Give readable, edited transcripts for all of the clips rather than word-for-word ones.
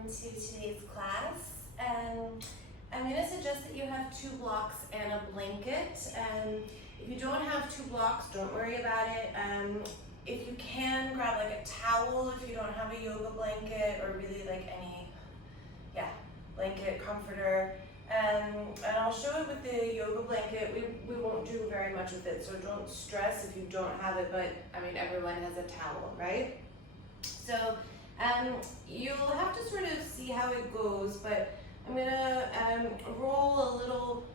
welcome to today's class. I'm going to suggest that you have 2 blocks and a blanket. If you don't have 2 blocks, don't worry about it. If you can, grab like a towel if you don't have a yoga blanket or really like any, blanket, comforter. And I'll show it with the yoga blanket. We won't do very much with it, so don't stress if you don't have it, but I mean, everyone has a towel, right? So you'll have to sort of see how it goes, but I'm gonna roll a little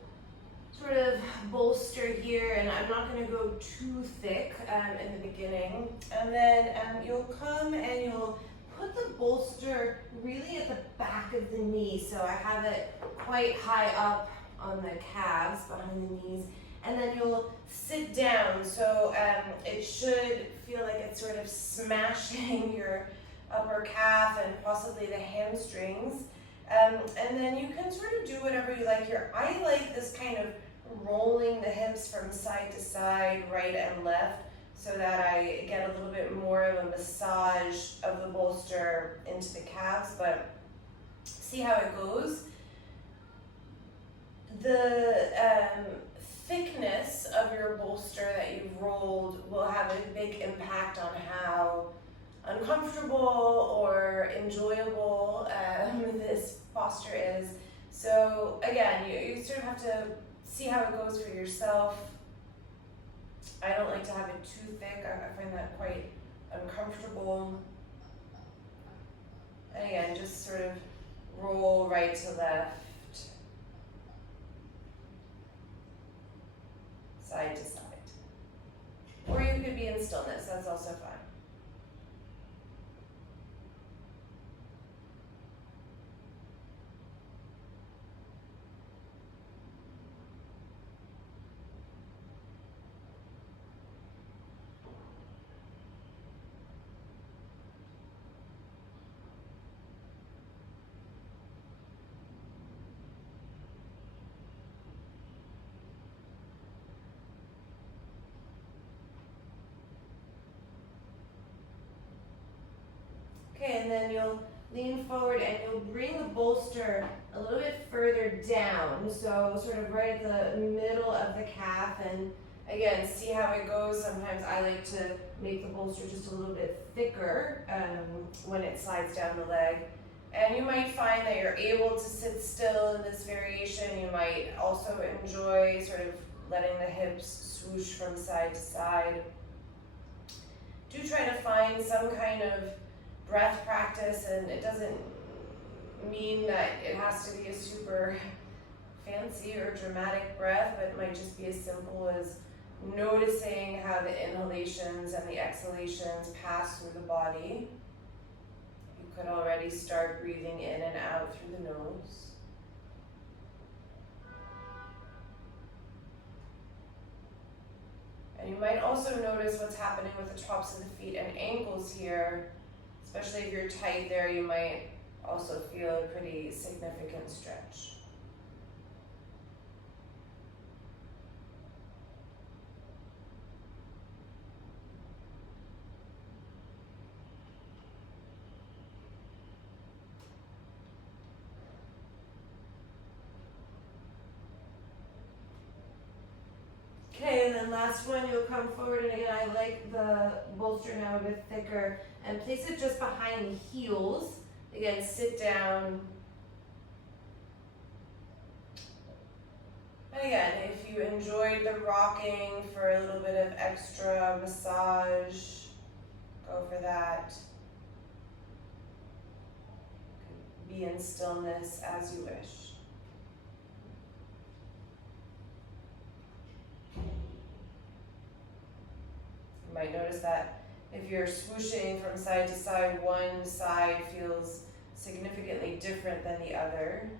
sort of bolster here, and I'm not gonna go too thick in the beginning. And then you'll come and you'll put the bolster really at the back of the knee. So I have it quite high up on the calves, behind the knees. And then you'll sit down. So it should feel like it's sort of smashing your upper calf and possibly the hamstrings. And then you can sort of do whatever you like here. I like this kind of rolling the hips from side to side, right and left, so that I get a little bit more of a massage of the bolster into the calves, but see how it goes. The thickness of your bolster that you've rolled will have a big impact on how uncomfortable or enjoyable this posture is. So again, you sort of have to see how it goes for yourself. I don't like to have it too thick. I find that quite uncomfortable. And again, just sort of roll right to left, side to side. Or you could be in stillness, that's also fine. Okay, and then you'll lean forward and you'll bring the bolster a little bit further down, so sort of right at the middle of the calf. And again, see how it goes. Sometimes I like to make the bolster just a little bit thicker when it slides down the leg. And you might find that you're able to sit still in this variation. You might also enjoy sort of letting the hips swoosh from side to side. Do try to find some kind of breath practice, and it doesn't mean that it has to be a super fancy or dramatic breath, but it might just be as simple as noticing how the inhalations and the exhalations pass through the body. You could already start breathing in and out through the nose. And you might also notice what's happening with the tops of the feet and ankles here. Especially if you're tight there, you might also feel a pretty significant stretch. Okay, and then last one, you'll come forward, and again, I like the bolster now a bit thicker, and place it just behind the heels. Again, sit down. And again, if you enjoyed the rocking for a little bit of extra massage, go for that. Be in stillness as you wish. You might notice that if you're swooshing from side to side, one side feels significantly different than the other.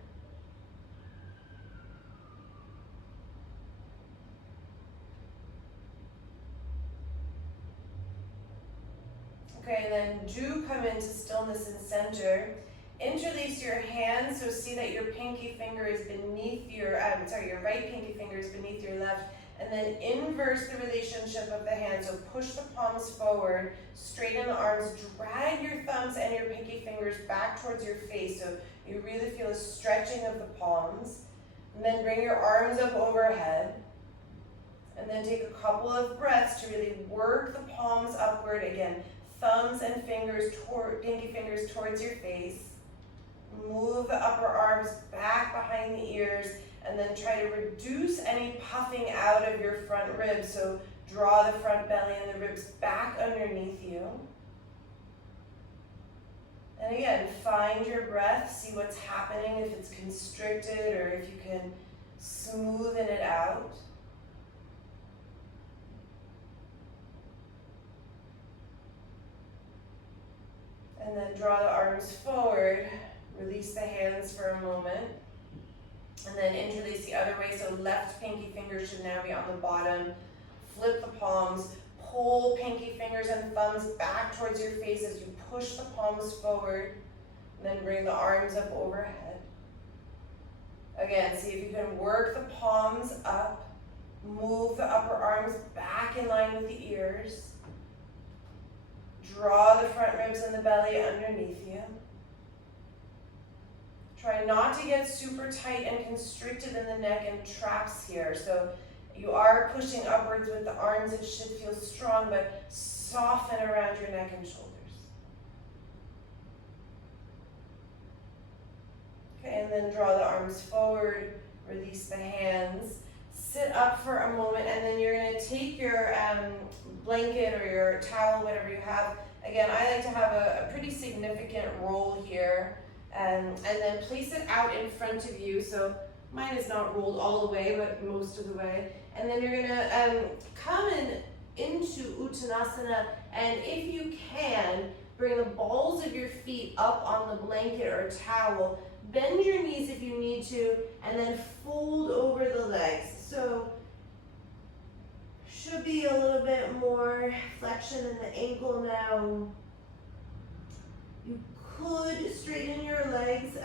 Okay, then do come into stillness and center. Interlace your hands, so see that your pinky finger is beneath your, your right pinky finger is beneath your left, and And then inverse the relationship of the hands. So push the palms forward, straighten the arms, drag your thumbs and your pinky fingers back towards your face. So you really feel a stretching of the palms. And then bring your arms up overhead. And then take a couple of breaths to really work the palms upward. Again, thumbs and fingers, pinky fingers towards your face. Move the upper arms back behind the ears, and then try to reduce any puffing out of your front ribs. So draw the front belly and the ribs back underneath you. And again, find your breath, see what's happening, if it's constricted or if you can smoothen it out. And then draw the arms forward, release the hands for a moment. And then interlace the other way, so left pinky finger should now be on the bottom. Flip the palms, pull pinky fingers and thumbs back towards your face as you push the palms forward. And then bring the arms up overhead. Again, see if you can work the palms up. Move the upper arms back in line with the ears. Draw the front ribs and the belly underneath you. Try not to get super tight and constricted in the neck and traps here. So you are pushing upwards with the arms. It should feel strong, but soften around your neck and shoulders. Okay, and then draw the arms forward, release the hands. Sit up for a moment, and then you're going to take your blanket or your towel, whatever you have. Again, I like to have a pretty significant roll here. And then place it out in front of you. So mine is not rolled all the way, but most of the way. And then you're gonna come into Uttanasana, and if you can, bring the balls of your feet up on the blanket or towel. Bend your knees if you need to, and then fold over the legs. So should be a little bit more flexion in the ankle now. You could straighten your legs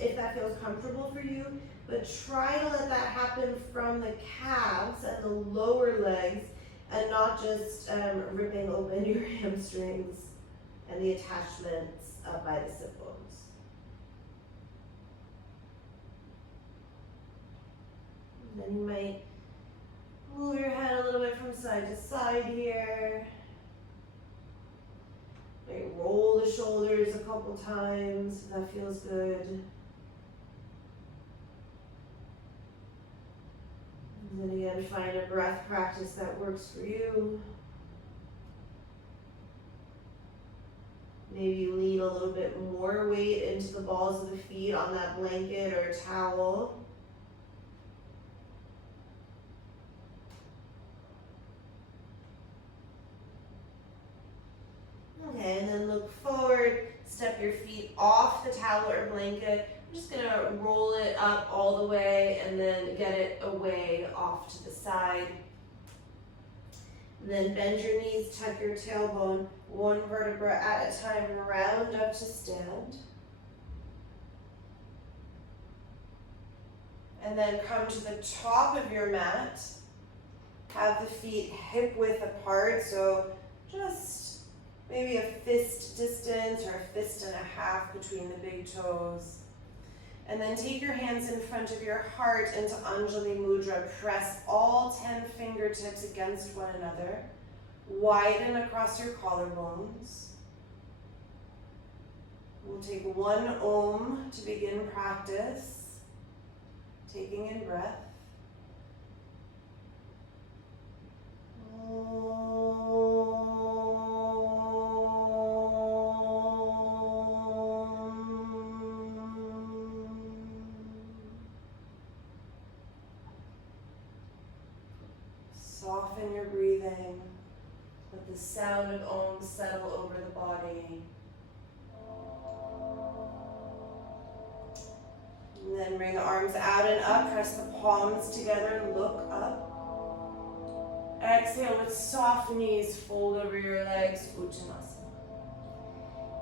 if that feels comfortable for you, but try to let that happen from the calves and the lower legs and not just ripping open your hamstrings and the attachments by the sit bones. And then you might move your head a little bit from side to side here. Roll the shoulders a couple times, if that feels good. And then again, find a breath practice that works for you. Maybe you lean a little bit more weight into the balls of the feet on that blanket or towel. Okay, and then look forward, step your feet off the towel or blanket. I'm just gonna roll it up all the way and then get it away off to the side. And then bend your knees, tuck your tailbone, one vertebra at a time, round up to stand. And then come to the top of your mat. Have the feet hip width apart, so just maybe a fist distance or a fist and a half between the big toes. And then take your hands in front of your heart into Anjali Mudra. Press all 10 fingertips against one another. Widen across your collarbones. We'll take one Om to begin practice. Taking in breath. Soften your breathing. Let the sound of Om settle over the body. And then bring the arms out and up. Press the palms together. Look up. Exhale with soft knees. Fold over your legs. Uttanasana.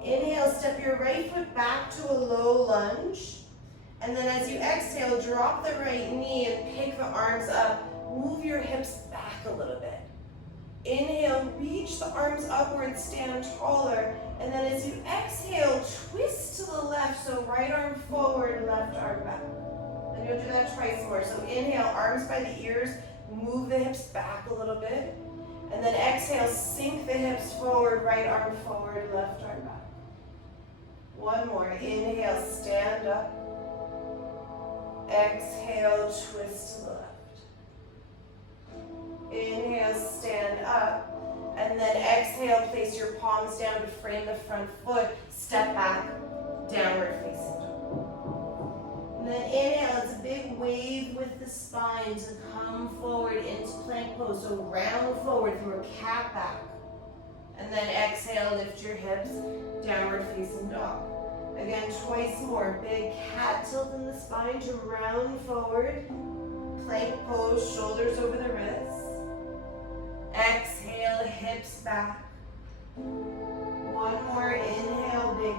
Inhale, step your right foot back to a low lunge. And then as you exhale, drop the right knee and pick the arms up. Move your hips hips back a little bit. Inhale, reach the arms upward, stand taller. And then as you exhale, twist to the left. So right arm forward, left arm back. And you'll do that twice more. So inhale, arms by the ears, move the hips back a little bit. And then exhale, sink the hips forward, right arm forward, left arm back. One more. Inhale, stand up. Exhale, twist to the left. Inhale, stand up. And then exhale, place your palms down to frame the front foot. Step back, downward facing dog. And then inhale, it's a big wave with the spine to come forward into plank pose. So round forward through a cat back. And then exhale, lift your hips, downward facing dog. Again, twice more. Big cat tilt in the spine to round forward. Plank pose, shoulders over the wrists. Exhale, hips back. One more. Inhale, big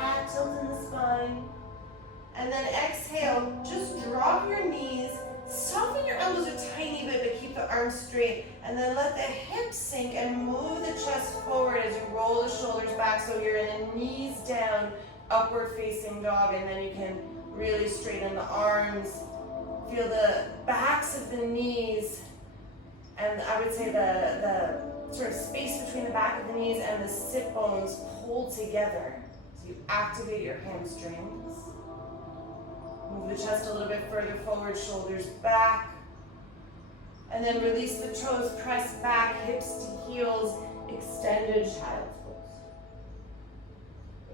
cat tilt in the spine. And then exhale, just drop your knees. Soften your elbows a tiny bit, but keep the arms straight. And then let the hips sink and move the chest forward as you roll the shoulders back so you're in a knees down, upward facing dog. And then you can really straighten the arms. Feel the backs of the knees. And I would say the sort of space between the back of the knees and the sit bones pull together. So you activate your hamstrings. Move the chest a little bit further forward, shoulders back. And then release the toes, press back, hips to heels, extended child's pose.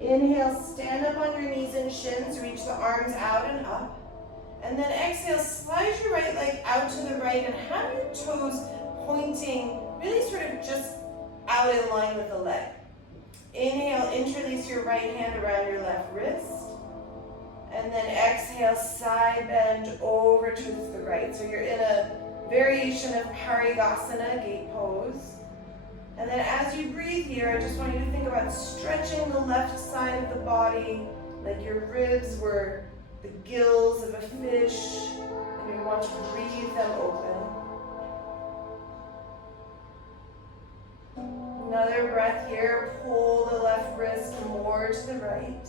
Inhale, stand up on your knees and shins, reach the arms out and up. And then exhale, slide your right leg out to the right and have your toes pointing really sort of just out in line with the leg. Inhale, interlace your right hand around your left wrist. And then exhale, side bend over towards the right. So you're in a variation of Parigasana, gate pose. And then as you breathe here, I just want you to think about stretching the left side of the body, like your ribs were the gills of a fish, and you want to breathe them open. Another breath here, pull the left wrist more to the right.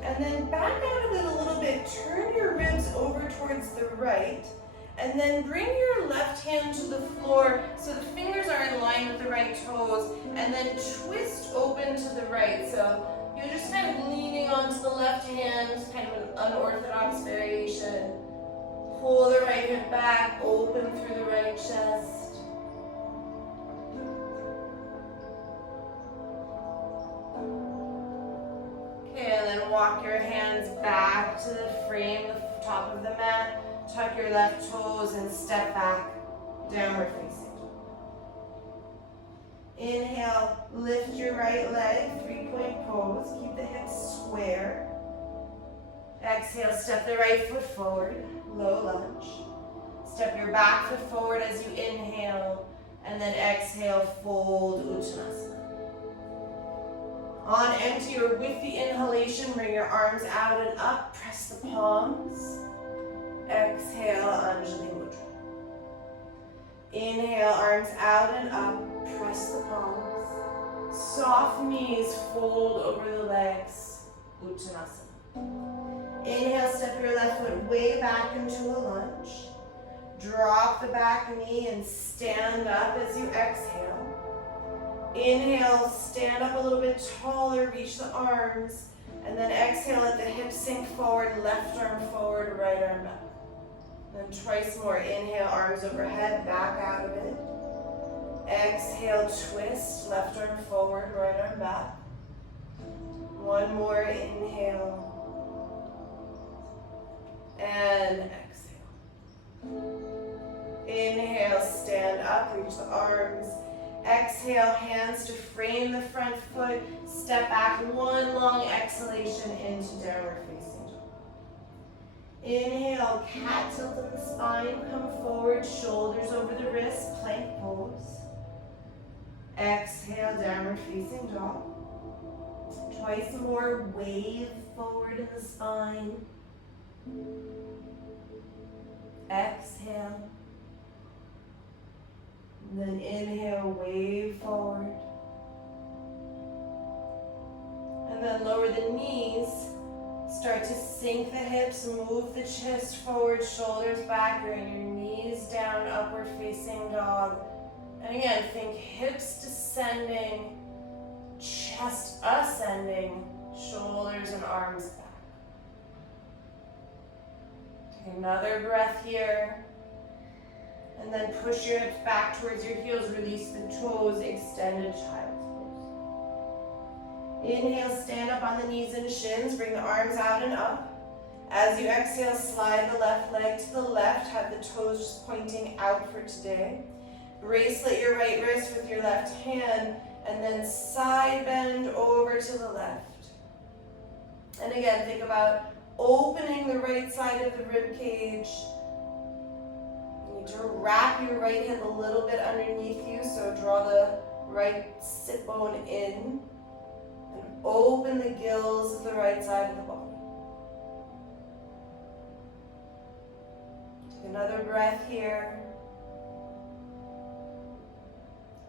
And then back out of it a little bit, turn your ribs over towards the right, and then bring your left hand to the floor so the fingers are in line with the right toes, and then twist open to the right. So you're just kind of leaning onto the left hand, kind of an unorthodox variation. Pull the right hip back, open through the right chest. Okay, and then walk your hands back to the frame, the top of the mat. Tuck your left toes and step back, downward facing. Inhale, lift your right leg, 3-point pose. Keep the hips square. Exhale, step the right foot forward, low lunge. Step your back foot forward as you inhale, and then exhale, fold Uttanasana. On empty or with the inhalation, bring your arms out and up, press the palms. Exhale, Anjali Mudra. Inhale, arms out and up, press the palms. Soft knees, fold over the legs, Uttanasana. Inhale, step your left foot way back into a lunge. Drop the back knee and stand up as you exhale. Inhale, stand up a little bit taller, reach the arms, and then exhale, let the hips sink forward, left arm forward, right arm back. Then twice more, inhale, arms overhead, back out of it. Exhale, twist, left arm forward, right arm back. One more, inhale. And exhale. Inhale, stand up, reach the arms. Exhale, hands to frame the front foot. Step back, one long exhalation into downward facing dog. Inhale, cat tilt in the spine, come forward, shoulders over the wrists, plank pose. Exhale, downward facing dog. Twice more, wave forward in the spine. Exhale. And then inhale, wave forward. And then lower the knees. Start to sink the hips, move the chest forward, shoulders back, bring your knees down, upward facing dog. And again, think hips descending, chest ascending, shoulders and arms back. Take another breath here. And then push your hips back towards your heels, release the toes, extended child's pose. Inhale, stand up on the knees and shins, bring the arms out and up. As you exhale, slide the left leg to the left, have the toes just pointing out for today. Bracelet your right wrist with your left hand, and then side bend over to the left. And again, think about opening the right side of the rib cage. You need to wrap your right hip a little bit underneath you, so draw the right sit bone in, and open the gills of the right side of the body. Take another breath here.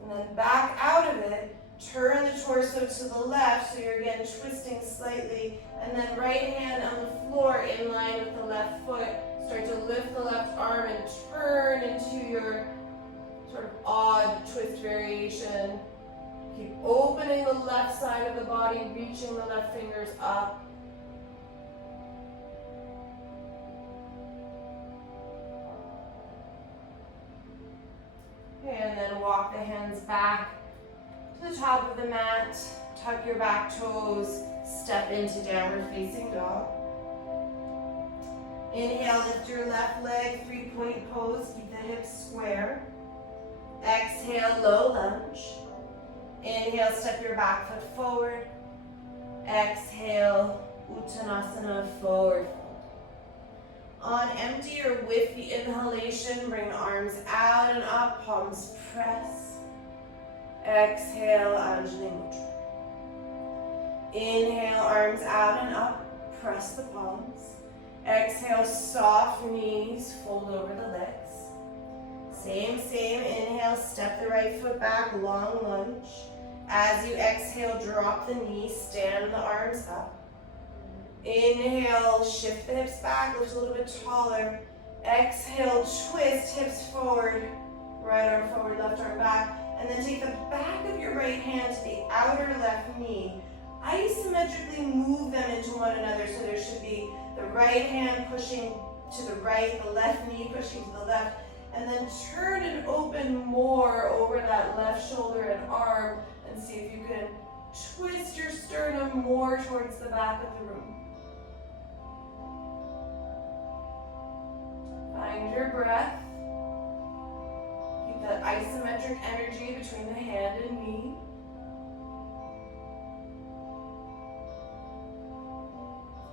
And then back out of it, turn the torso to the left, so you're again twisting slightly, and then right hand on the floor in line with the left foot. Start to lift the left arm and turn into your sort of odd twist variation. Keep opening the left side of the body, reaching the left fingers up. Okay, and then walk the hands back to the top of the mat. Tuck your back toes. Step into downward facing dog. Inhale, lift your left leg, 3-point pose. Keep the hips square. Exhale, low lunge. Inhale, step your back foot forward. Exhale, Uttanasana, forward fold. On empty or with the inhalation, bring the arms out and up, palms press. Exhale, Anjali Mudra. Inhale, arms out and up, press the palms. Exhale, soft knees, fold over the legs. Same, inhale, step the right foot back, long lunge. As you exhale, drop the knees, stand the arms up. Inhale, shift the hips back, lift a little bit taller. Exhale, twist, hips forward, right arm forward, left arm back. And then take the back of your right hand to the outer left knee. Isometrically move them into one another, so there should be the right hand pushing to the right, the left knee pushing to the left, and then turn and open more over that left shoulder and arm, and see if you can twist your sternum more towards the back of the room. Find your breath. Keep that isometric energy between the hand and knee.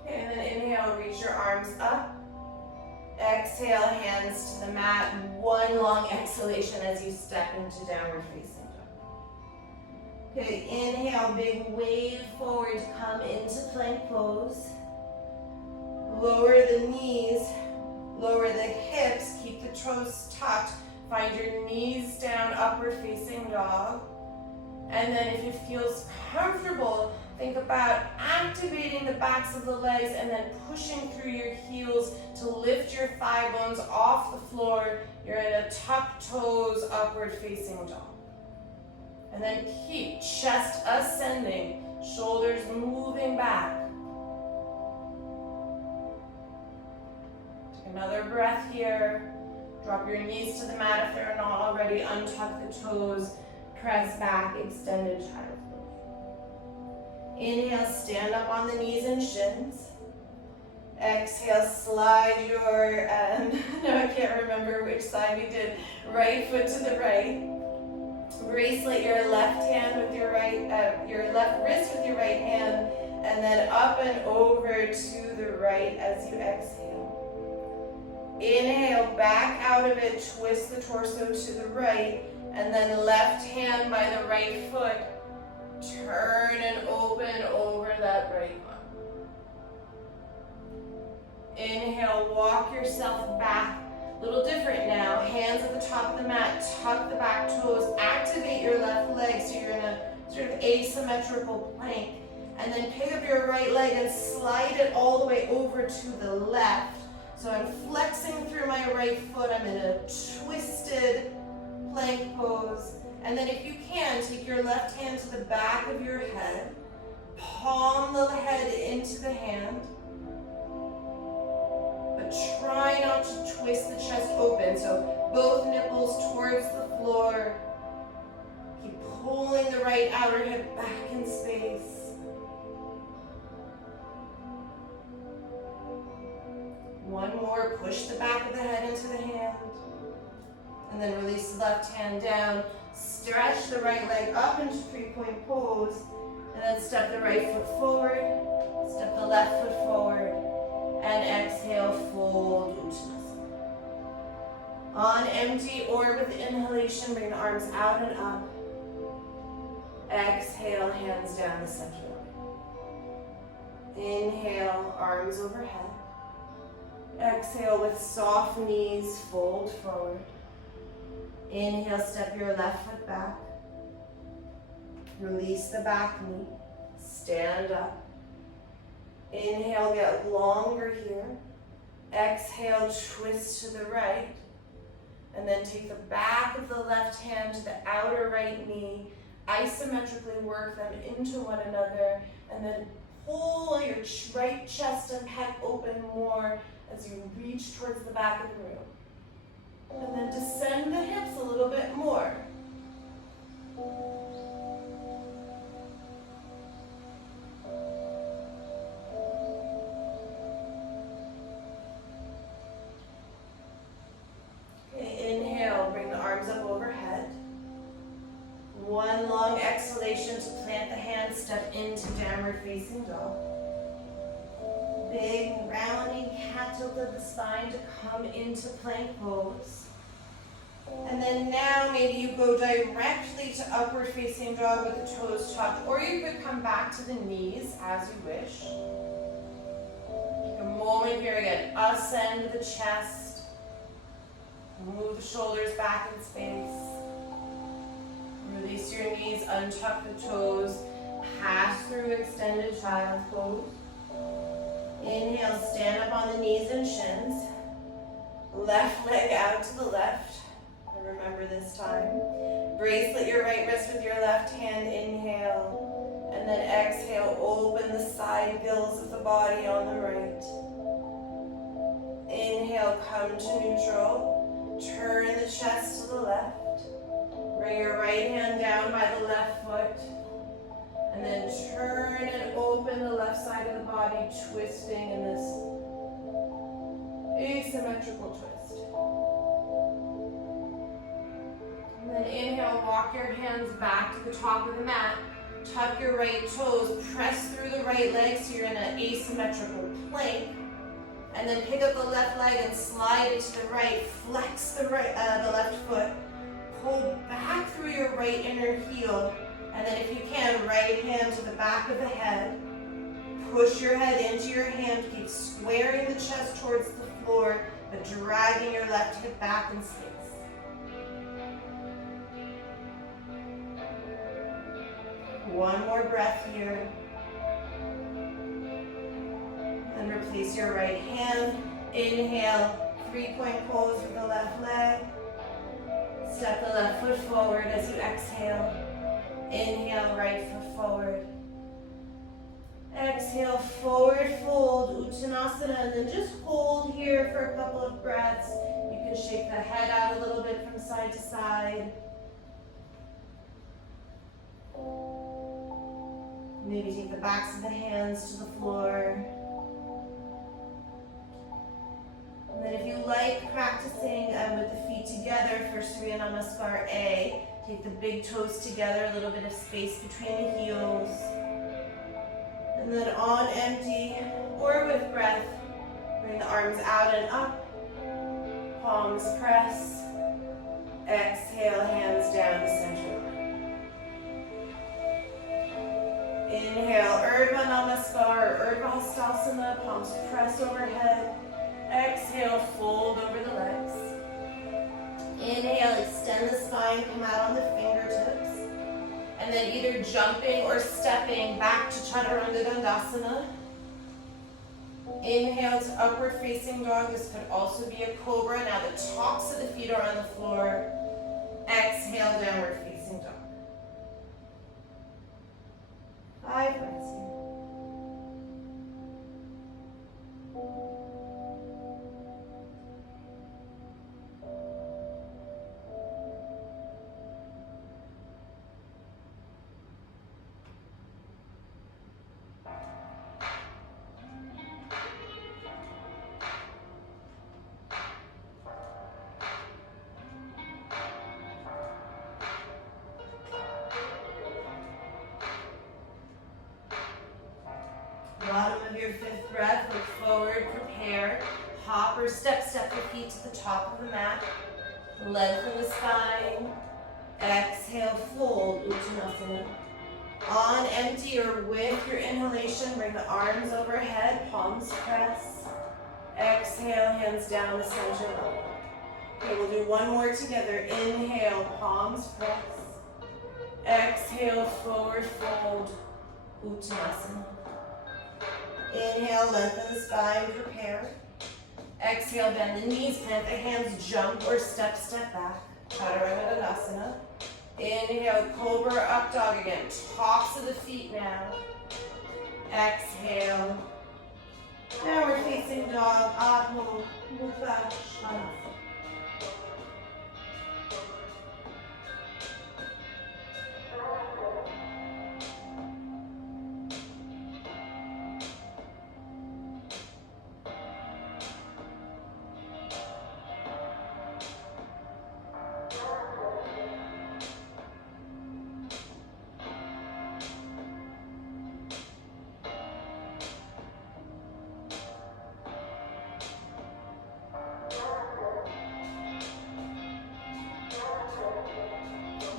And then inhale, reach your arms up. Exhale, hands to the mat. One long exhalation as you step into downward facing dog. Okay, inhale, big wave forward to come into plank pose. Lower the knees, lower the hips, keep the toes tucked. Find your knees down, upward facing dog. And then if it feels comfortable, think about activating the backs of the legs and then pushing through your heels to lift your thigh bones off the floor. You're in a tucked toes, upward facing dog. And then keep chest ascending, shoulders moving back. Take another breath here. Drop your knees to the mat if they're not already. Untuck the toes. Press back, extended child's pose. Inhale, stand up on the knees and shins. Exhale, slide your, no, I can't remember which side we did. Right foot to the right. Bracelet your left hand with your right, your left wrist with your right hand, and then up and over to the right as you exhale. Inhale, back out of it, twist the torso to the right, and then left hand by the right foot, turn and open over that right arm. Inhale, walk yourself back, top of the mat, tuck the back toes, activate your left leg so you're in a sort of asymmetrical plank. And then pick up your right leg and slide it all the way over to the left. So I'm flexing through my right foot. I'm in a twisted plank pose. And then if you can, take your left hand to the back of your head. Palm the head into the hand. But try not to twist the chest open. So both nipples towards the floor. Keep pulling the right outer hip back in space. One more, push the back of the head into the hand. And then release the left hand down. Stretch the right leg up into three-point pose. And then step the right foot forward. Step the left foot forward. And exhale, fold Uttanasana. On empty or with inhalation, bring the arms out and up. Exhale, hands down the center line. Inhale, arms overhead. Exhale with soft knees, fold forward. Inhale, step your left foot back. Release the back knee. Stand up. Inhale, get longer here. Exhale, twist to the right. And then take the back of the left hand to the outer right knee. Isometrically work them into one another. And then pull your right chest and pec open more as you reach towards the back of the room. And then descend the hips a little bit more. Okay, inhale, bring the arms up overhead. One long exhalation to plant the hands, step into downward facing dog. Big rounding cat tilt of the spine to come into plank pose. And then now maybe you go directly to upward facing dog with the toes tucked, or you could come back to the knees as you wish. Take a moment here again, ascend the chest. Move the shoulders back in space. Release your knees, untuck the toes, pass through extended child pose. Inhale, stand up on the knees and shins. Left leg out to the left. Remember this time. Bracelet your right wrist with your left hand. Inhale. And then exhale, open the side gills of the body on the right. Inhale, come to neutral. Turn the chest to the left. Bring your right hand down by the left foot. And then turn and open the left side of the body, twisting in this asymmetrical twist. And then inhale, walk your hands back to the top of the mat. Tuck your right toes, press through the right leg so you're in an asymmetrical plank. And then pick up the left leg and slide it to the right. Flex the left foot. Pull back through your right inner heel. And then if you can, right hand to the back of the head. Push your head into your hand. Keep squaring the chest towards the floor, but dragging your left hip back in space. One more breath here. And replace your right hand. Inhale, three-point pose with the left leg. Step the left foot forward as you exhale. Inhale, right foot forward. Exhale, forward fold, Uttanasana, and then just hold here for a couple of breaths. You can shake the head out a little bit from side to side. Maybe take the backs of the hands to the floor. And then if you like practicing with the feet together for Surya Namaskar A, take the big toes together, a little bit of space between the heels. And then on empty or with breath, bring the arms out and up. Palms press. Exhale, hands down to center. Inhale, Urdhva Namaskar, Urdhva Hastasana, palms press overhead. Exhale, fold over the legs. Inhale, spine, come out on the fingertips. And then either jumping or stepping back to Chaturanga Dandasana. Inhale to upward facing dog. This could also be a cobra. Now the tops of the feet are on the floor. Exhale, downward facing dog. 5 breaths here. Bottom of your 5th breath, look forward, prepare. Hop or step your feet to the top of the mat. Lengthen the spine. Exhale, fold, Uttanasana. On empty or with your inhalation, bring the arms overhead, palms press. Exhale, hands down the center line. Okay, we'll do one more together. Inhale, palms press. Exhale, forward fold, Uttanasana. Inhale, lengthen the spine, prepare. Exhale, bend the knees, plant the hands, jump or step back. Chaturanga Dandasana. Inhale, cobra, up dog again. Tops of the feet now. Exhale. Downward facing dog, Adho Mukha Svanasana.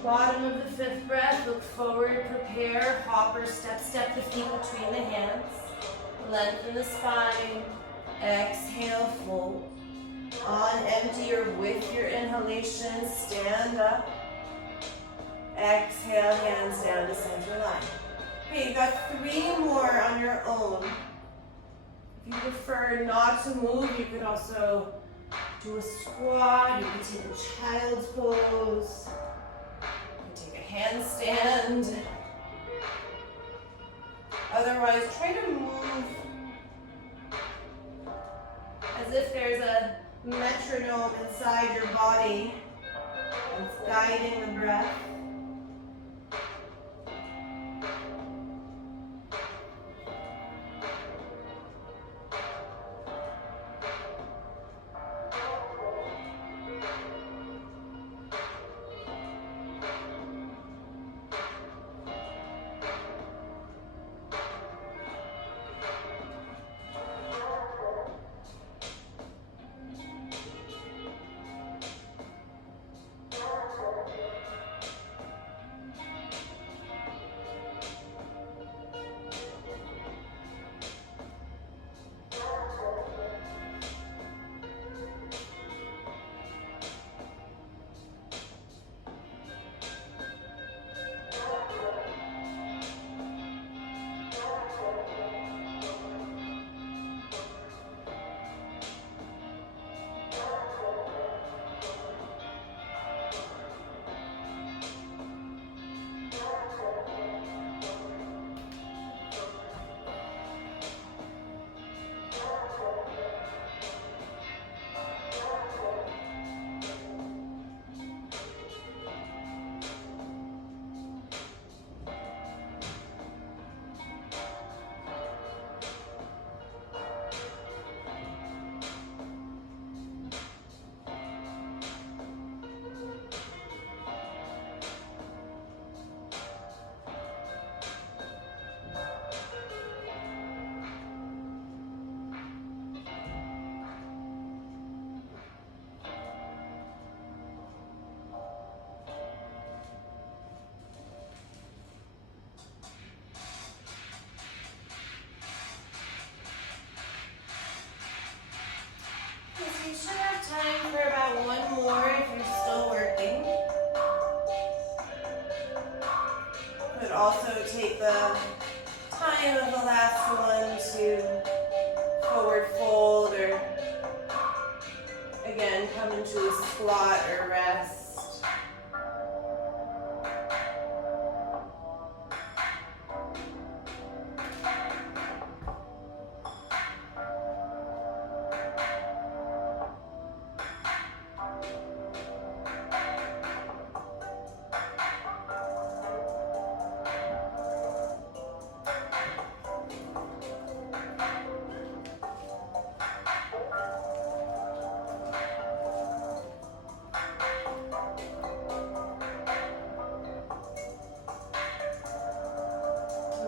Bottom of the 5th breath, look forward, prepare, hop or step the feet between the hands. Lengthen the spine. Exhale, fold. On empty or with your inhalation, stand up. Exhale, hands down to center line. Okay, you got 3 more on your own. If you prefer not to move, you could also do a squat. You can take a child's pose. Take a handstand. Otherwise, try to move as if there's a metronome inside your body that's guiding the breath. also take the time of the last one to forward fold, or again, come into a squat or rest.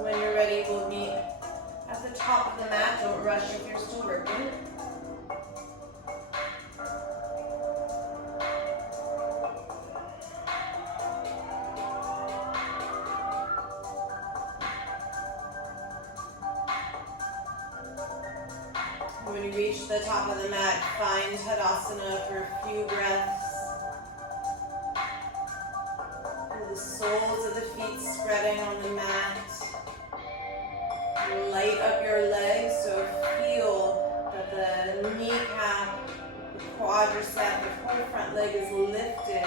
When you're ready, we'll meet at the top of the mat. Don't rush if you're still working. When you reach the top of the mat, find Tadasana for a few breaths. Feel the soles of the feet spreading on the mat. Light up your legs, so feel that the kneecap, the quadricep, the whole front leg is lifting.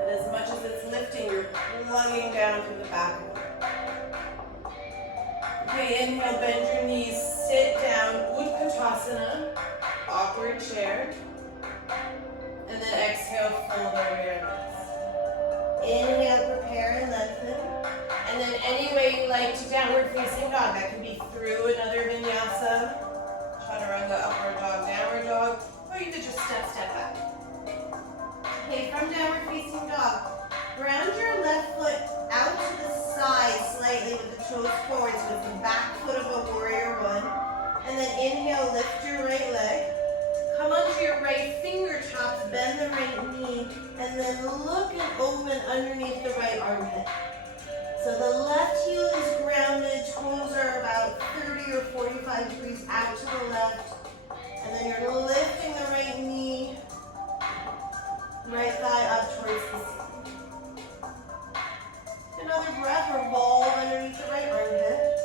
And as much as it's lifting, you're plunging down through the back. Okay, inhale, bend your knees, sit down, Utkatasana, awkward chair. And then exhale, fold over your legs. Inhale, prepare and lengthen. And then any way you like to downward facing dog. That can be through another vinyasa, chaturanga, upward dog, downward dog, or you could just step back. Okay, from downward facing dog, ground your left foot out to the side slightly with the toes forward, so it's the back foot of a warrior one. And then inhale, lift your right leg. Come onto your right fingertips, bend the right knee, and then look and open underneath the right armpit. So the left heel is grounded, toes are about 30 or 45 degrees out to the left. And then you're lifting the right knee, right thigh up towards the ceiling. Another breath, revolve underneath the right armpit.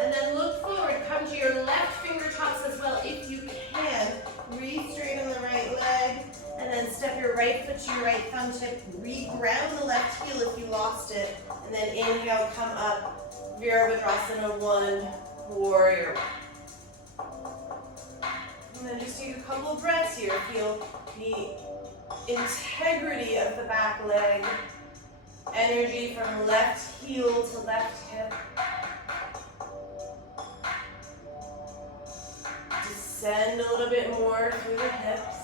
And then look forward, come to your left fingertips as well if you can. Re-straighten the right leg. And then step your right foot to your right thumb tip. Re-ground the left heel if you lost it. And then inhale, come up. Virabhadrasana 1, warrior 1. And then just take a couple of breaths here. Feel the integrity of the back leg. Energy from left heel to left hip. Descend a little bit more through the hips.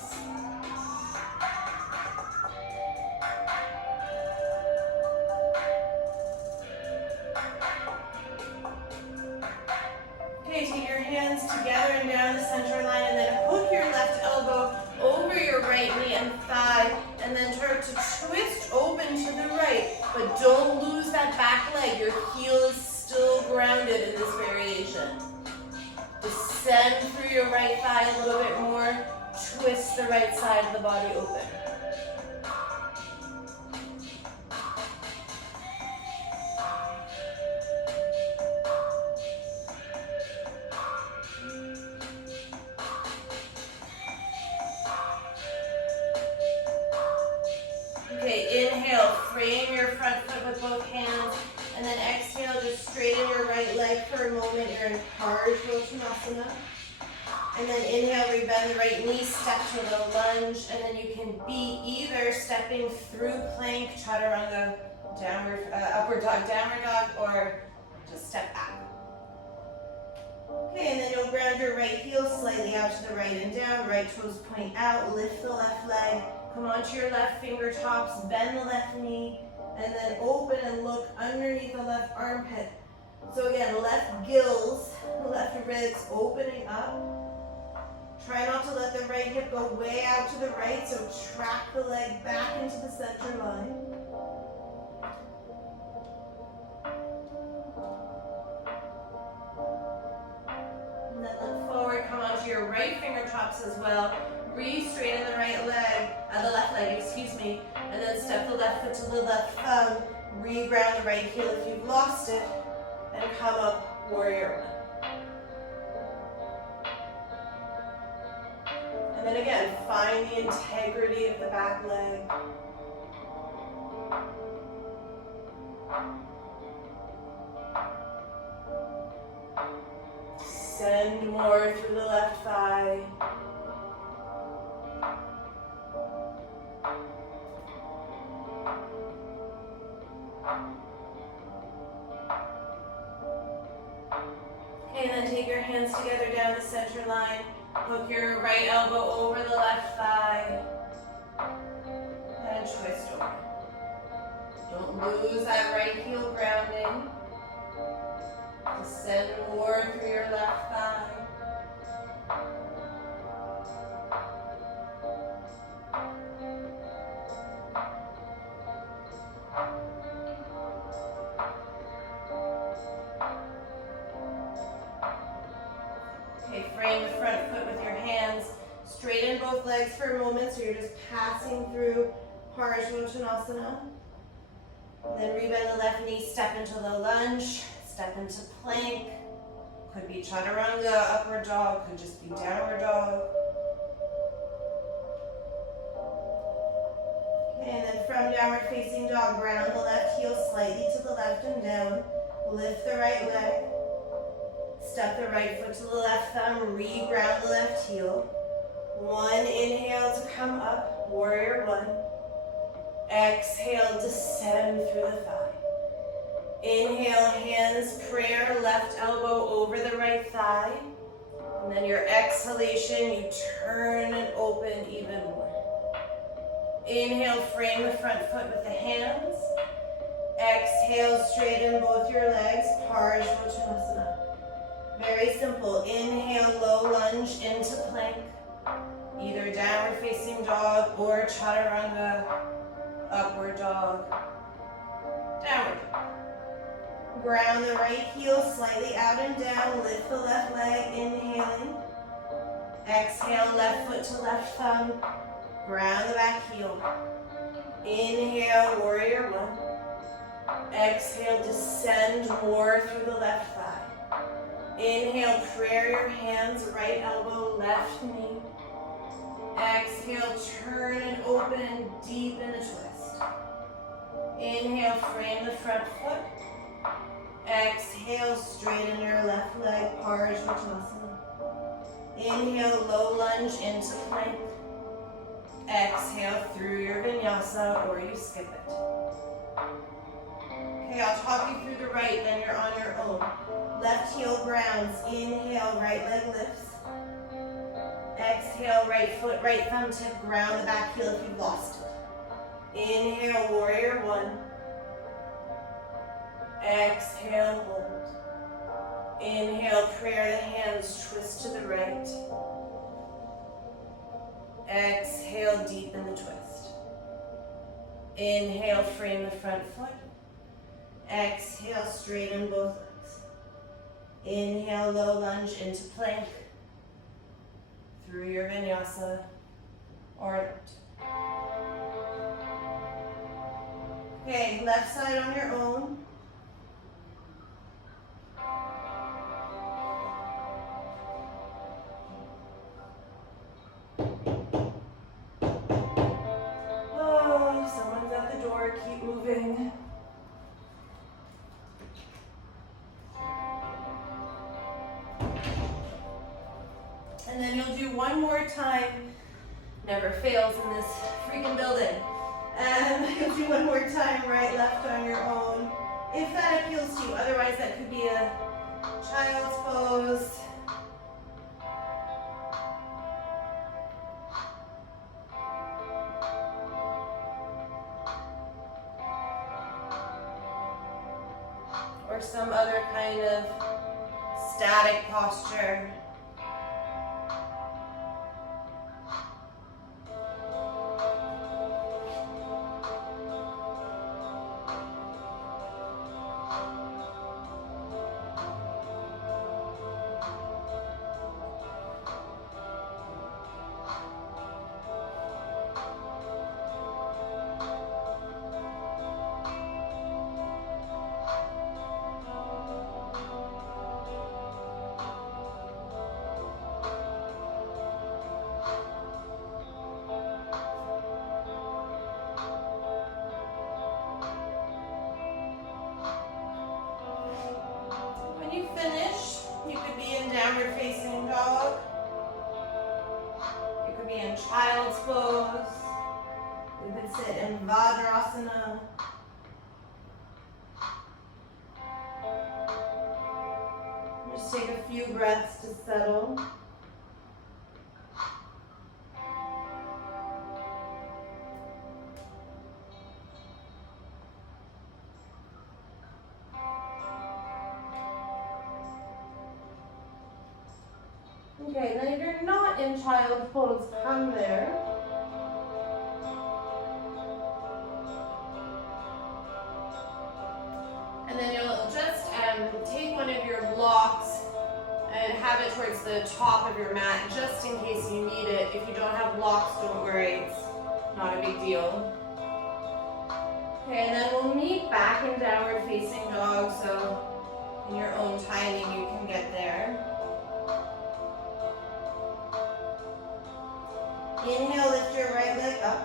Okay, take your hands together and down the center line, and then hook your left elbow over your right knee and thigh, and then start to twist open to the right, but don't lose that back leg. Your heel is still grounded in this variation. Descend through your right thigh a little bit more, twist the right side of the body open. Okay, inhale, frame your front foot with both hands, and then exhale, just straighten your right leg for a moment. You're in Ardha. And then inhale, rebend the right knee, step to a little lunge, and then you can be either stepping through plank, chaturanga, downward, upward dog, downward dog, or just step back. Okay, and then you'll ground your right heel slightly out to the right and down, right toes point out, lift the left leg, come onto your left fingertips, bend the left knee, and then open and look underneath the left armpit. So again, left gills, left ribs opening up. Try not to let the right hip go way out to the right, so track the leg back into the center line. And then look forward, come onto your right fingertips as well. Re-straighten the right leg, the left leg, excuse me, and then step the left left foot to the left thumb, re-ground the right heel if you've lost it, and come up, warrior one. And then again, find the integrity of the back leg. Send more through the left thigh. Okay, and then take your hands together down the center line. Hook your right elbow over the left thigh. And twist over. Don't lose that right heel grounding. Send more through your left thigh. Okay, frame the front foot with your hands. Straighten both legs for a moment, so you're just passing through Parsvottanasana. Then rebend the left knee, step into the lunge. Step into plank, could be chaturanga, upward dog, could just be downward dog. Okay, and then from downward facing dog, ground the left heel slightly to the left and down. Lift the right leg. Step the right foot to the left thumb, re-ground the left heel. One inhale to come up, warrior one. Exhale, descend through the thigh. Inhale, hands, prayer, left elbow over the right thigh. And then your exhalation, you turn and open even more. Inhale, frame the front foot with the hands. Exhale, straighten both your legs, Parsvottanasana. Very simple. Inhale, low lunge into plank. Either downward facing dog or chaturanga, upward dog, downward dog. Ground the right heel slightly out and down. Lift the left leg, inhaling. Exhale, left foot to left thumb. Ground the back heel. Inhale, warrior one. Exhale, descend more through the left thigh. Inhale, prayer your hands, right elbow, left knee. Exhale, turn and open and deepen the twist. Inhale, frame the front foot. Exhale, straighten your left leg, Parsvottanasana. Inhale, low lunge into plank. Exhale through your vinyasa or you skip it. Okay, I'll talk you through the right, then you're on your own. Left heel grounds. Inhale, right leg lifts. Exhale, right foot, right thumb tip, ground the back heel if you've lost it. Inhale, warrior one. Exhale, hold. Inhale, prayer the hands, twist to the right. Exhale, deepen the twist. Inhale, frame the front foot. Exhale, straighten both legs. Inhale, low lunge into plank. Through your vinyasa or not. Okay, left side on your own. Oh, someone's at the door, keep moving. And then you'll do one more time. Never fails in this freaking building. You'll do one more time, right, left on your own. If that appeals to you, otherwise that could be a child's pose. Or some other kind of static posture. be in child's pose. We could sit in Vajrasana. Just take a few breaths to settle. Okay, then if you're not in child's pose, come there. And then you'll just take one of your blocks and have it towards the top of your mat, just in case you need it. If you don't have blocks, don't worry, it's not a big deal. Okay, and then we'll meet back in downward facing dog, so in your own timing you can get there. Inhale, lift your right leg up.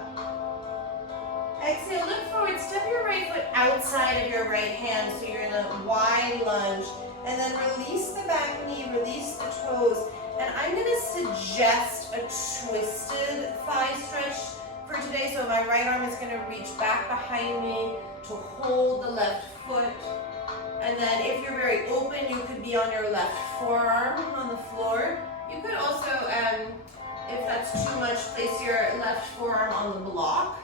Exhale, look forward, step your right foot outside of your right hand so you're in a wide lunge. And then release the back knee, release the toes. And I'm going to suggest a twisted thigh stretch for today. So my right arm is going to reach back behind me to hold the left foot. And then if you're very open, you could be on your left forearm on the floor. You could also, if that's too much, place your left forearm on the block.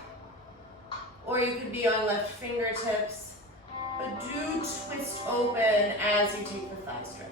Or you could be on left fingertips. But do twist open as you take the thigh stretch.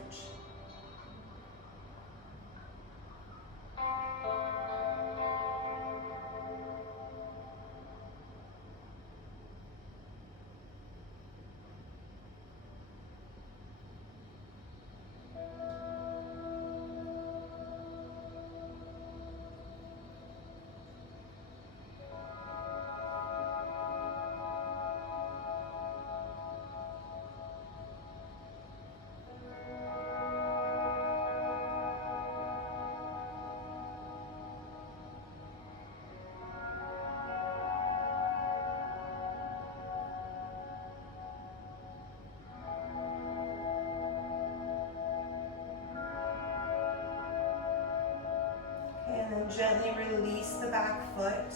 And then gently release the back foot.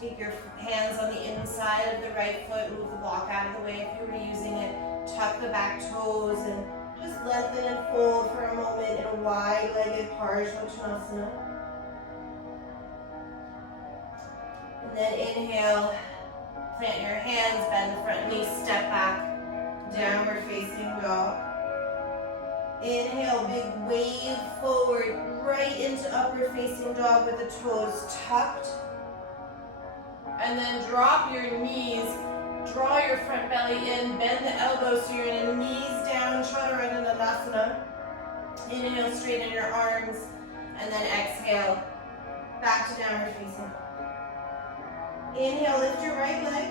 Take your hands on the inside of the right foot, move the block out of the way if you were using it. Tuck the back toes and just lengthen and fold for a moment in a wide-legged Parsvottanasana. And then inhale, plant your hands, bend the front knee, step back, downward facing dog. Inhale, big wave forward, right into upward facing dog with the toes tucked. And then drop your knees, draw your front belly in, bend the elbows so you're in a knees down, Chaturanga. Inhale, straighten your arms, and then exhale, back to downward facing dog. Inhale, lift your right leg.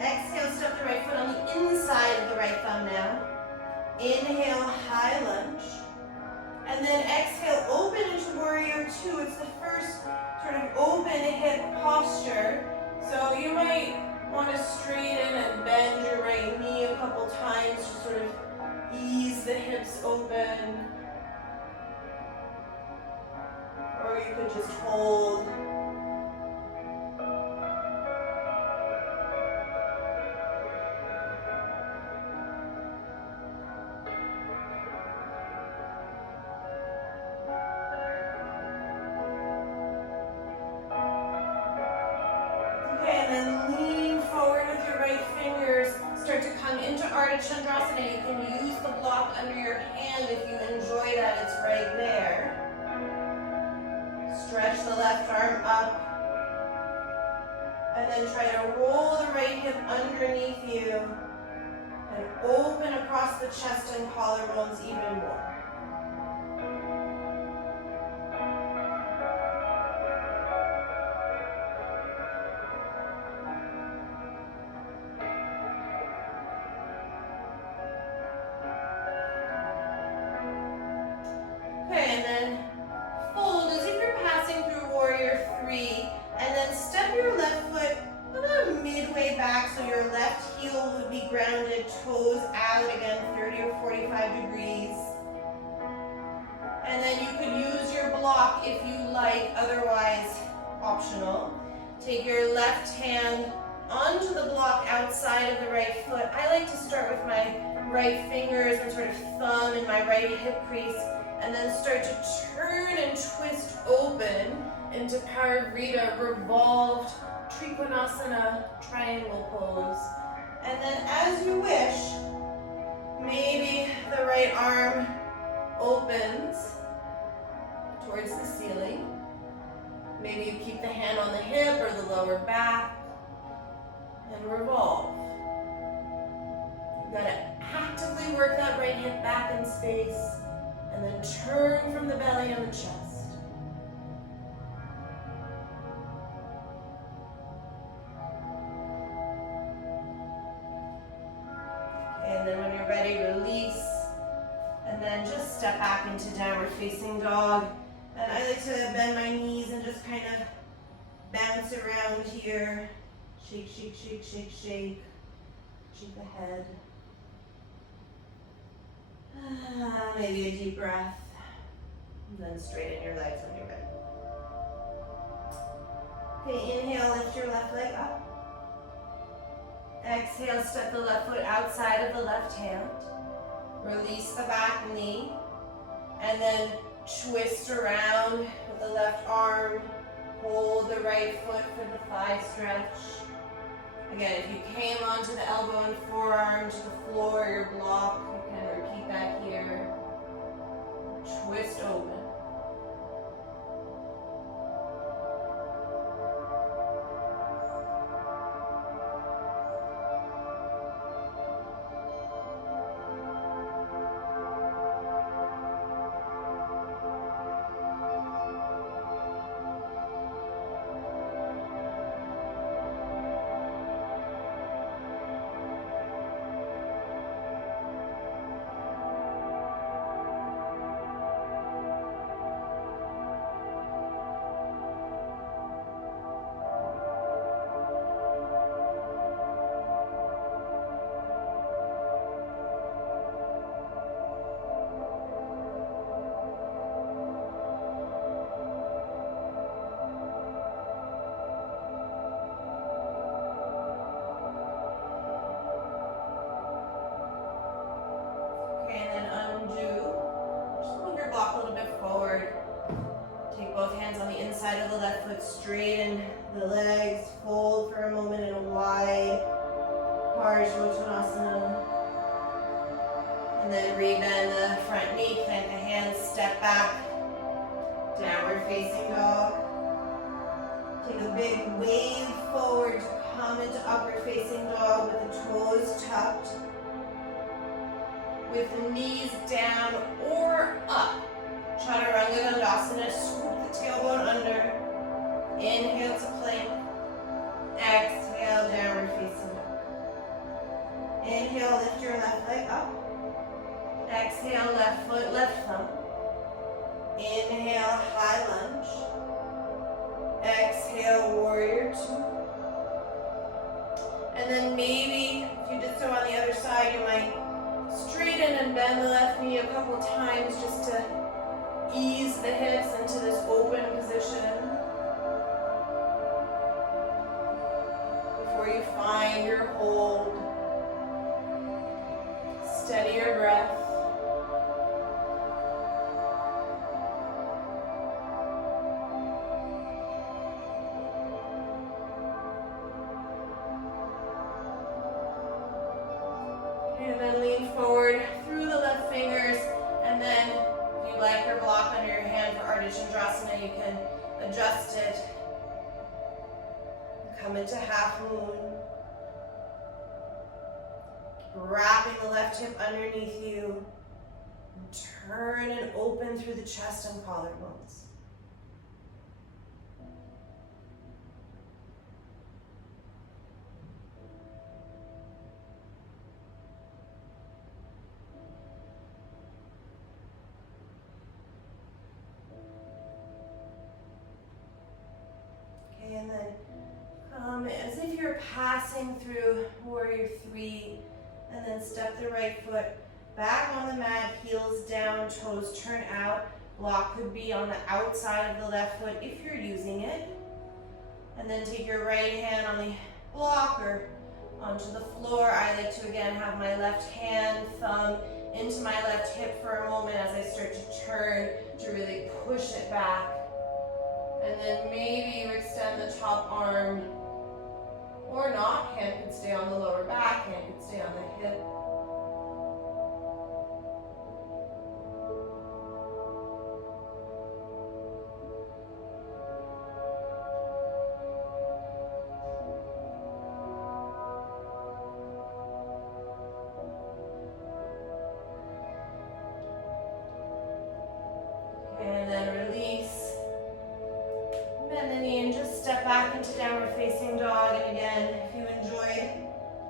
Exhale, step the right foot on the inside of the right thumb now. Inhale, high lunge. And then exhale, open into warrior two. It's the first sort of open hip posture. So you might want to straighten and bend your right knee a couple times to sort of ease the hips open. Or you could just hold. Chandrasana, you can use the block under your hand if you enjoy that, it's right there. Stretch the left arm up. And then try to roll the right hip underneath you. And open across the chest and collarbones even more. Grounded, toes out again, 30 or 45 degrees. And then you could use your block if you like, otherwise optional. Take your left hand onto the block outside of the right foot. I like to start with my right fingers and sort of thumb in my right hip crease, and then start to turn and twist open into Parivrtta, revolved Trikonasana triangle pose. And then as you wish, maybe the right arm opens towards the ceiling. Maybe you keep the hand on the hip or the lower back and revolve. You've got to actively work that right hip back in space and then turn from the belly and the chest. And then when you're ready, release. And then just step back into downward facing dog. And I like to bend my knees and just kind of bounce around here. Shake, shake, shake, shake, shake. Shake the head. Maybe a deep breath. And then straighten your legs when you're ready. Okay, inhale, lift your left leg up. Exhale, step the left foot outside of the left hand. Release the back knee. And then twist around with the left arm. Hold the right foot for the thigh stretch. Again, if you came onto the elbow and forearm to the floor, your block, you can repeat that here. Twist open. Straighten the legs, fold for a moment in a wide Parsvottanasana. And then rebend the front knee, plant the hands, step back, downward facing dog. Take a big wave forward to come into upward facing dog with the toes tucked. With the knees down or up. Chaturanga Dandasana, swoop the tailbone under. Inhale to plank. Exhale, downward facing dog. Inhale, lift your left leg up. Exhale, left foot, left thumb. Inhale, high lunge. Exhale, warrior two. And then maybe, if you did so on the other side, you might straighten and bend the left knee a couple times just to ease the hips into this open position. Before you find your hold, steady your breath. And then lean forward through the left fingers, and then if you like your block under your hand for Ardha Chandrasana, you can adjust it. Come into half moon. Wrapping the left hip underneath you. And turn and open through the chest and collarbones. Okay, and then as if you're passing through warrior three, and then step the right foot back on the mat, heels down, toes turn out. block could be on the outside of the left foot if you're using it. And then take your right hand on the block or onto the floor. I like to again have my left hand, thumb into my left hip for a moment as I start to turn to really push it back. And then maybe you extend the top arm or not. Hand could stay on the lower back, hand could stay on the hip. And then release. Bend the knee and just step back into downward facing dog. And again, if you enjoyed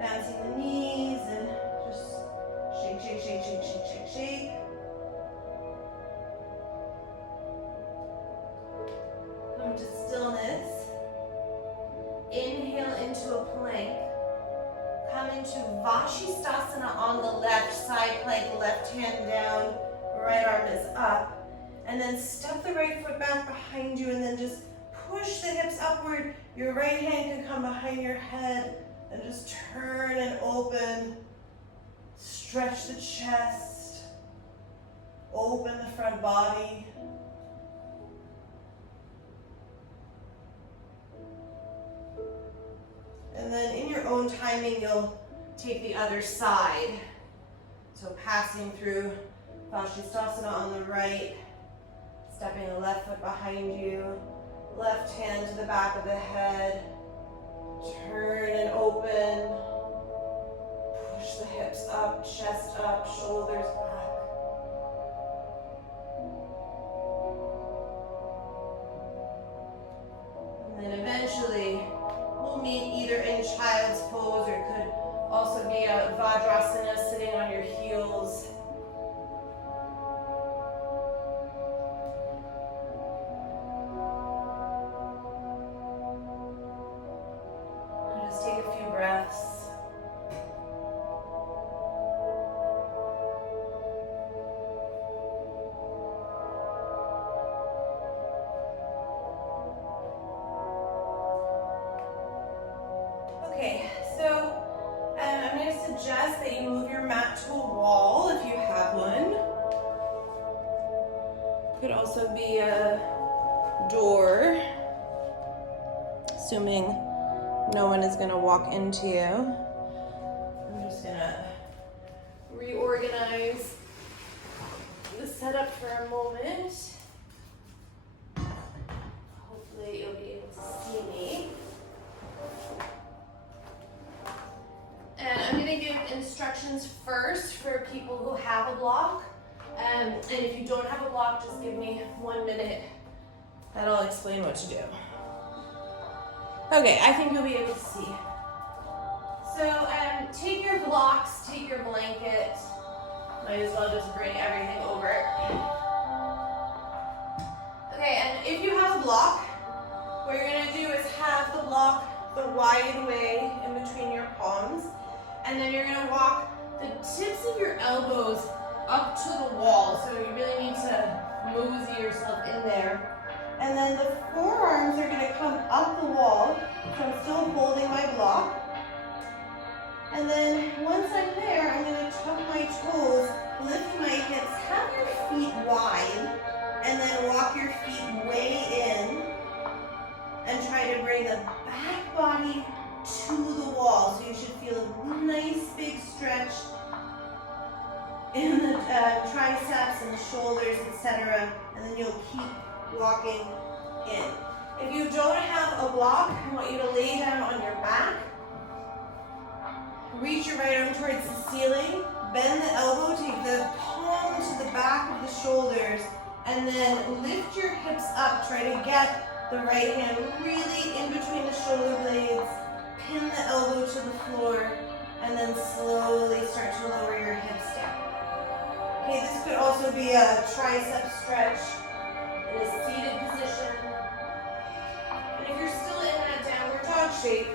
bouncing the knees and just shake, shake, shake, shake, shake, shake, shake. Come to stillness. Inhale into a plank. Come into Vashisthasana on the left side plank, left hand down, right arm is up. And then step the right foot back behind you and then just push the hips upward. Your right hand can come behind your head and just turn and open. Stretch the chest. Open the front body. And then in your own timing, you'll take the other side. So passing through Vashisthasana on the right, stepping the left foot behind you, left hand to the back of the head, turn and open, push the hips up, chest up, shoulders back. And then eventually, we'll meet either in child's pose or it could also be a Vajrasana, sitting on your heels. And just take a few breaths. Okay, so I'm going to suggest that you move your mat to a wall if you have one. It could also be a door, assuming no one is going to walk into you. I'm just going to reorganize the setup for a moment. Hopefully you'll be able to see me. And I'm going to give instructions first for people who have a block. And if you don't have a block, just give me 1 minute and I'll explain what to do. Okay, I think you'll be able to see. So take your blocks, take your blanket. Might as well just bring everything over. Okay, and if you have a block, what you're going to do is have the block the wide way in between your palms. And then you're going to walk the tips of your elbows up to the wall. So you really need to mosey yourself in there. And then the forearms are going to come up the wall. So I'm still holding my block. And then once I'm there, I'm going to tuck my toes, lift my hips, have your feet wide, and then walk your feet way in. And try to bring the back body to the wall. So you should feel a nice big stretch in the triceps and the shoulders, etc. And then you'll keep walking in. If you don't have a block, I want you to lay down on your back. Reach your right arm towards the ceiling. Bend the elbow, take the palm to the back of the shoulders, and then lift your hips up. Try to get the right hand really in between the shoulder blades. Pin the elbow to the floor, and then slowly start to lower your hips down. Okay, this could also be a tricep stretch in a seated position. And if you're still in that downward dog shape,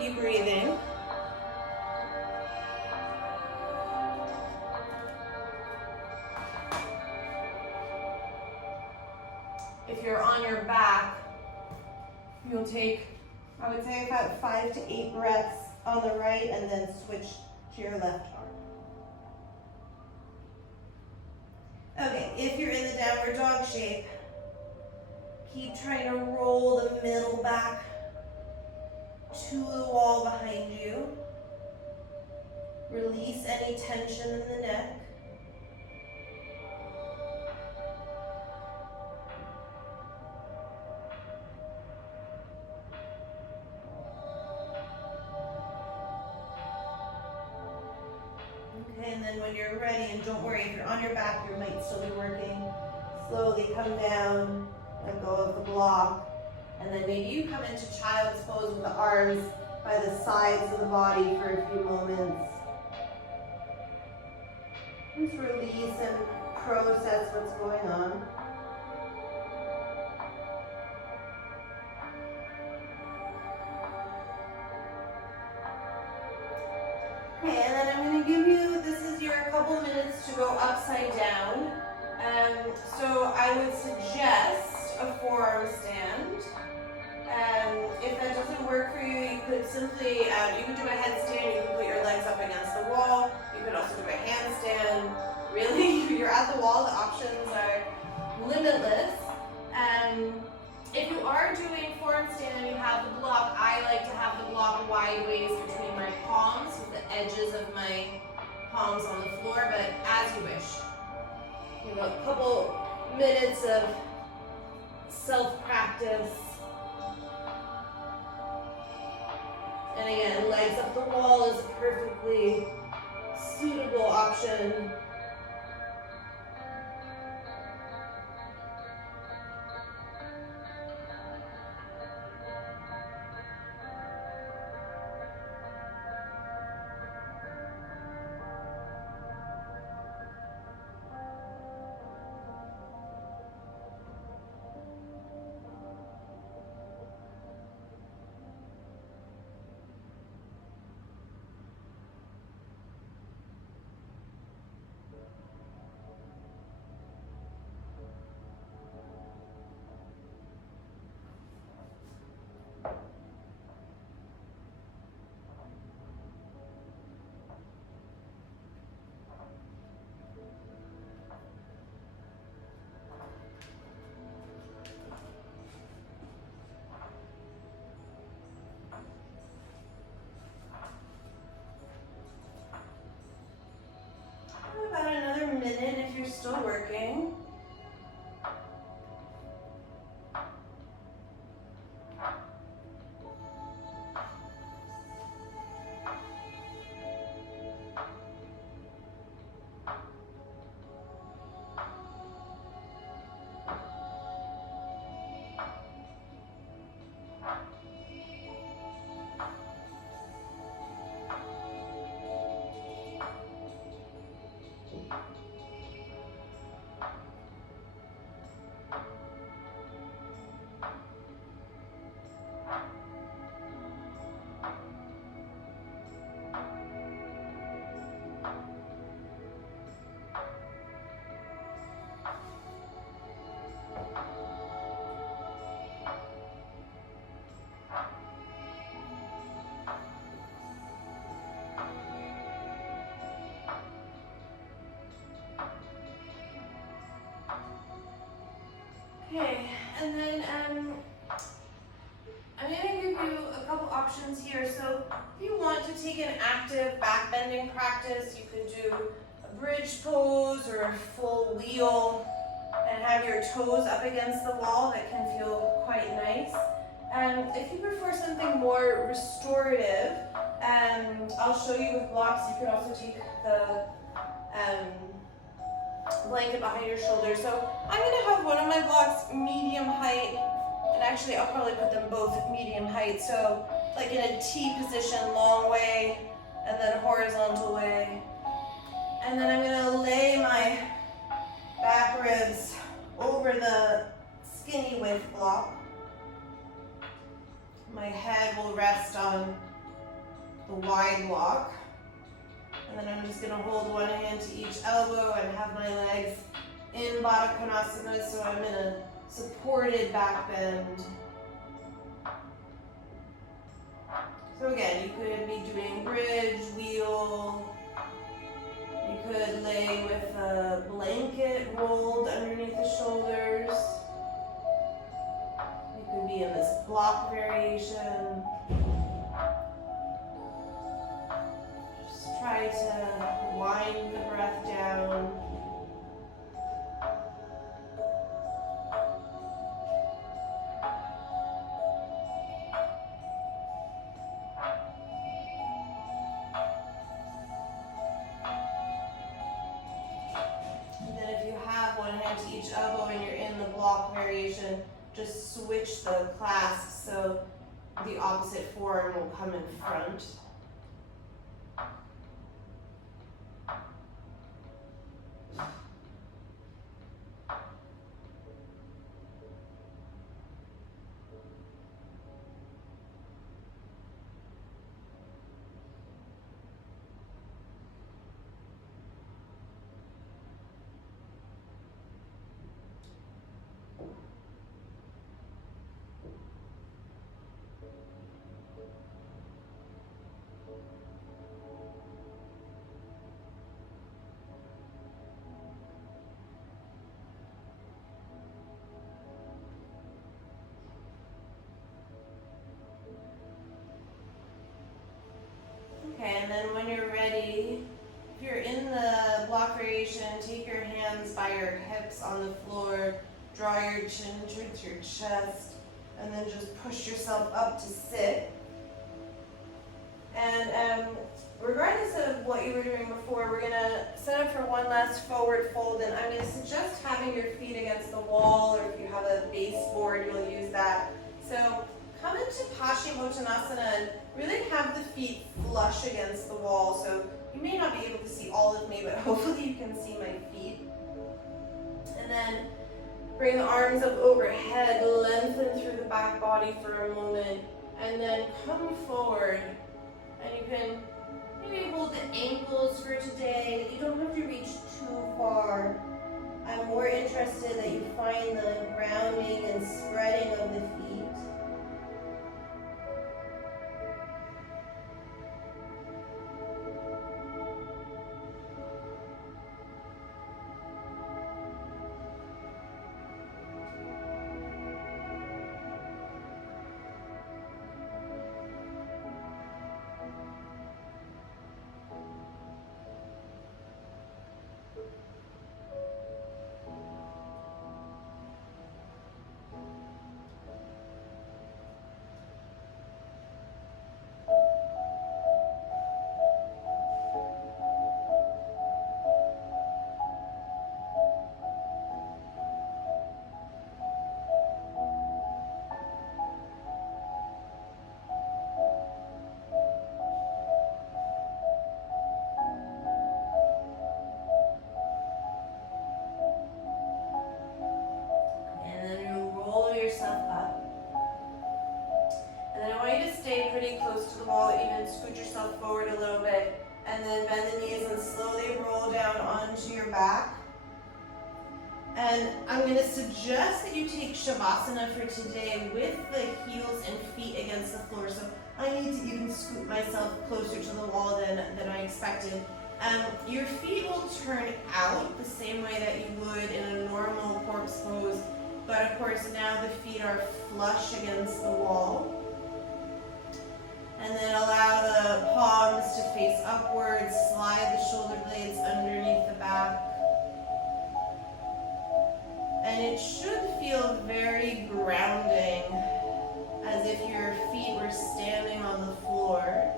keep breathing. your back, you'll take, I would say, about 5 to 8 breaths on the right and then switch to your left arm. Okay, if you're in the downward dog shape, keep trying to roll the middle back to the wall behind you. Release any tension in the neck. Okay, and then when you're ready, and don't worry, if you're on your back, your might still be working. Slowly come down, let go of the block, and then maybe you come into child's pose with the arms by the sides of the body for a few moments. Just release and process what's going on. Okay, and then I'm going to give you, this is your couple minutes to go upside down. So I would suggest a forearm stand. If that doesn't work for you, you could simply, you could do a headstand, you can put your legs up against the wall, you could also do a handstand. Really, you're at the wall, the options are limitless. If you are doing forearm stand and you have the block, I like to have the block wide ways between my palms with the edges of my palms on the floor, but as you wish. You know, a couple minutes of self-practice. And again, legs up the wall is a perfectly suitable option. About another minute if you're still working. Okay, and then I'm going to give you a couple options here. So if you want to take an active back bending practice, you could do a bridge pose or a full wheel and have your toes up against the wall. That can feel quite nice. If you prefer something more restorative, I'll show you with blocks. You could also take the blanket behind your shoulders. So I'm going to have one of my blocks medium height, and actually I'll probably put them both medium height. So like in a T position, long way, and then horizontal way. And then I'm going to lay my back ribs over the skinny width block. My head will rest on the wide block. And then I'm just going to hold one hand to each elbow and have my legs in Baddha Konasana. So I'm in a supported back bend. So again, you could be doing bridge, wheel. You could lay with a blanket rolled underneath the shoulders. You could be in this block variation. Just try to wind the breath down. To each elbow and you're in the block variation, just switch the clasps so the opposite forearm will come in front. Okay, and then when you're ready, if you're in the block variation, take your hands by your hips on the floor, draw your chin towards your chest, and then just push yourself up to sit. And regardless of what you were doing before, we're going to set up for one last forward fold, and I'm going to suggest having your feet against the wall, or if you have a baseboard, you'll use that. So come into Paschimottanasana and really have the feet flush against the wall. So you may not be able to see all of me, but hopefully you can see my feet. And then bring the arms up overhead, lengthen through the back body for a moment, and then come forward. And you can maybe hold the ankles for today. You don't have to reach too far. I'm more interested that you find the grounding and spreading of the feet. Close to the wall, even scoot yourself forward a little bit, and then bend the knees and slowly roll down onto your back. And I'm going to suggest that you take Shavasana for today with the heels and feet against the floor. So I need to even scoot myself closer to the wall than I expected. Your feet will turn out the same way that you would in a normal corpse pose, but of course now the feet are flush against the wall. And then allow the palms to face upwards, slide the shoulder blades underneath the back. And it should feel very grounding, as if your feet were standing on the floor.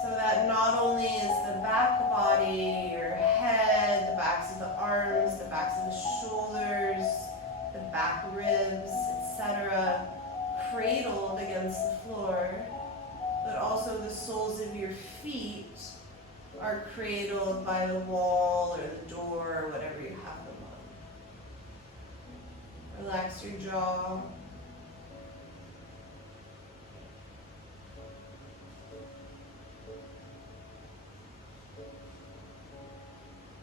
So that not only is the back body, your head, the backs of the arms, the backs of the shoulders, the back ribs, etc., cradled against the floor, but also the soles of your feet are cradled by the wall or the door or whatever you have them on. Relax your jaw.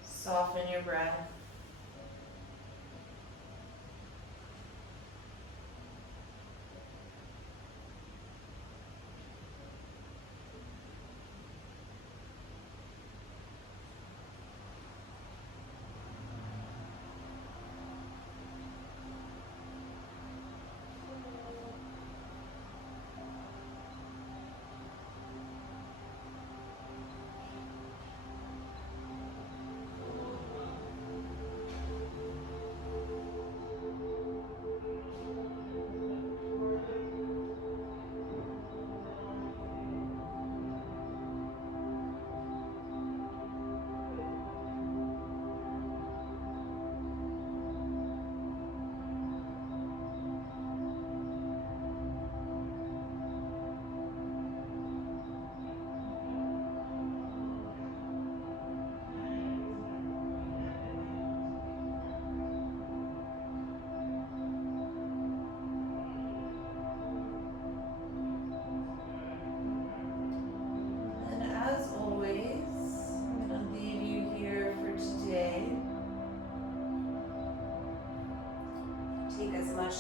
Soften your breath.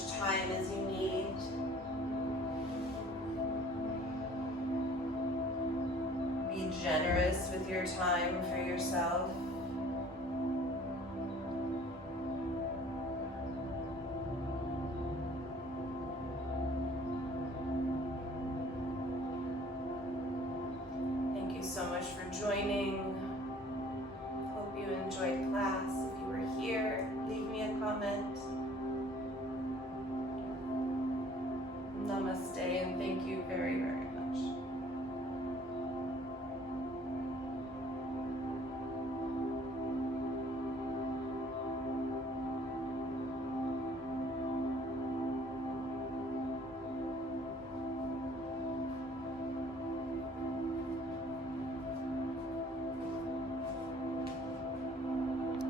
much time as you need. Be generous with your time for yourself. Thank you so much for joining. Hope you enjoyed class.